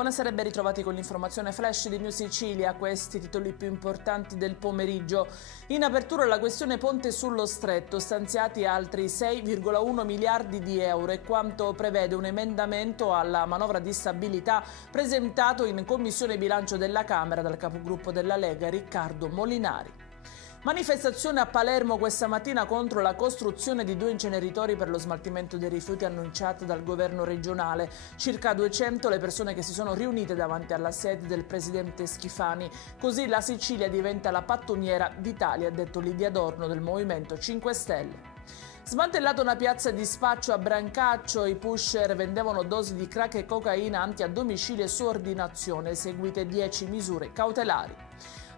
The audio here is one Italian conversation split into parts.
Buonasera e ben ritrovati con l'informazione flash di New Sicilia, questi titoli più importanti del pomeriggio. In apertura la questione Ponte sullo Stretto, stanziati altri 6,1 miliardi di euro è quanto prevede un emendamento alla manovra di stabilità presentato in Commissione Bilancio della Camera dal capogruppo della Lega Riccardo Molinari. Manifestazione a Palermo questa mattina contro la costruzione di 2 inceneritori per lo smaltimento dei rifiuti annunciata dal governo regionale. Circa 200 le persone che si sono riunite davanti alla sede del presidente Schifani. Così la Sicilia diventa la pattumiera d'Italia, ha detto Lidia Adorno del Movimento 5 Stelle. Smantellata una piazza di spaccio a Brancaccio, i pusher vendevano dosi di crack e cocaina anti a domicilio e su ordinazione, eseguite 10 misure cautelari.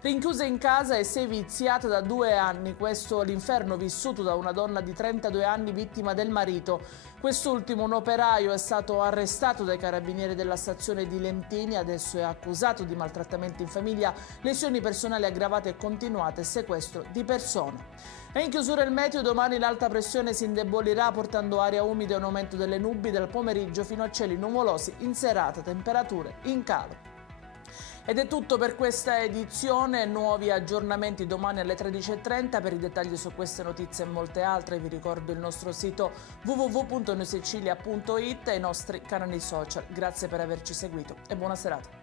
Rinchiusa in casa e seviziata da 2 anni, questo l'inferno vissuto da una donna di 32 anni vittima del marito. Quest'ultimo, un operaio, è stato arrestato dai carabinieri della stazione di Lentini, adesso è accusato di maltrattamenti in famiglia, lesioni personali aggravate e continuate e sequestro di persona. E in chiusura il meteo, domani l'alta pressione si indebolirà portando aria umida e un aumento delle nubi dal pomeriggio fino a cieli nuvolosi in serata, temperature in calo. Ed è tutto per questa edizione, nuovi aggiornamenti domani alle 13:30. Per i dettagli su queste notizie e molte altre vi ricordo il nostro sito www.newsicilia.it e i nostri canali social. Grazie per averci seguito e buona serata.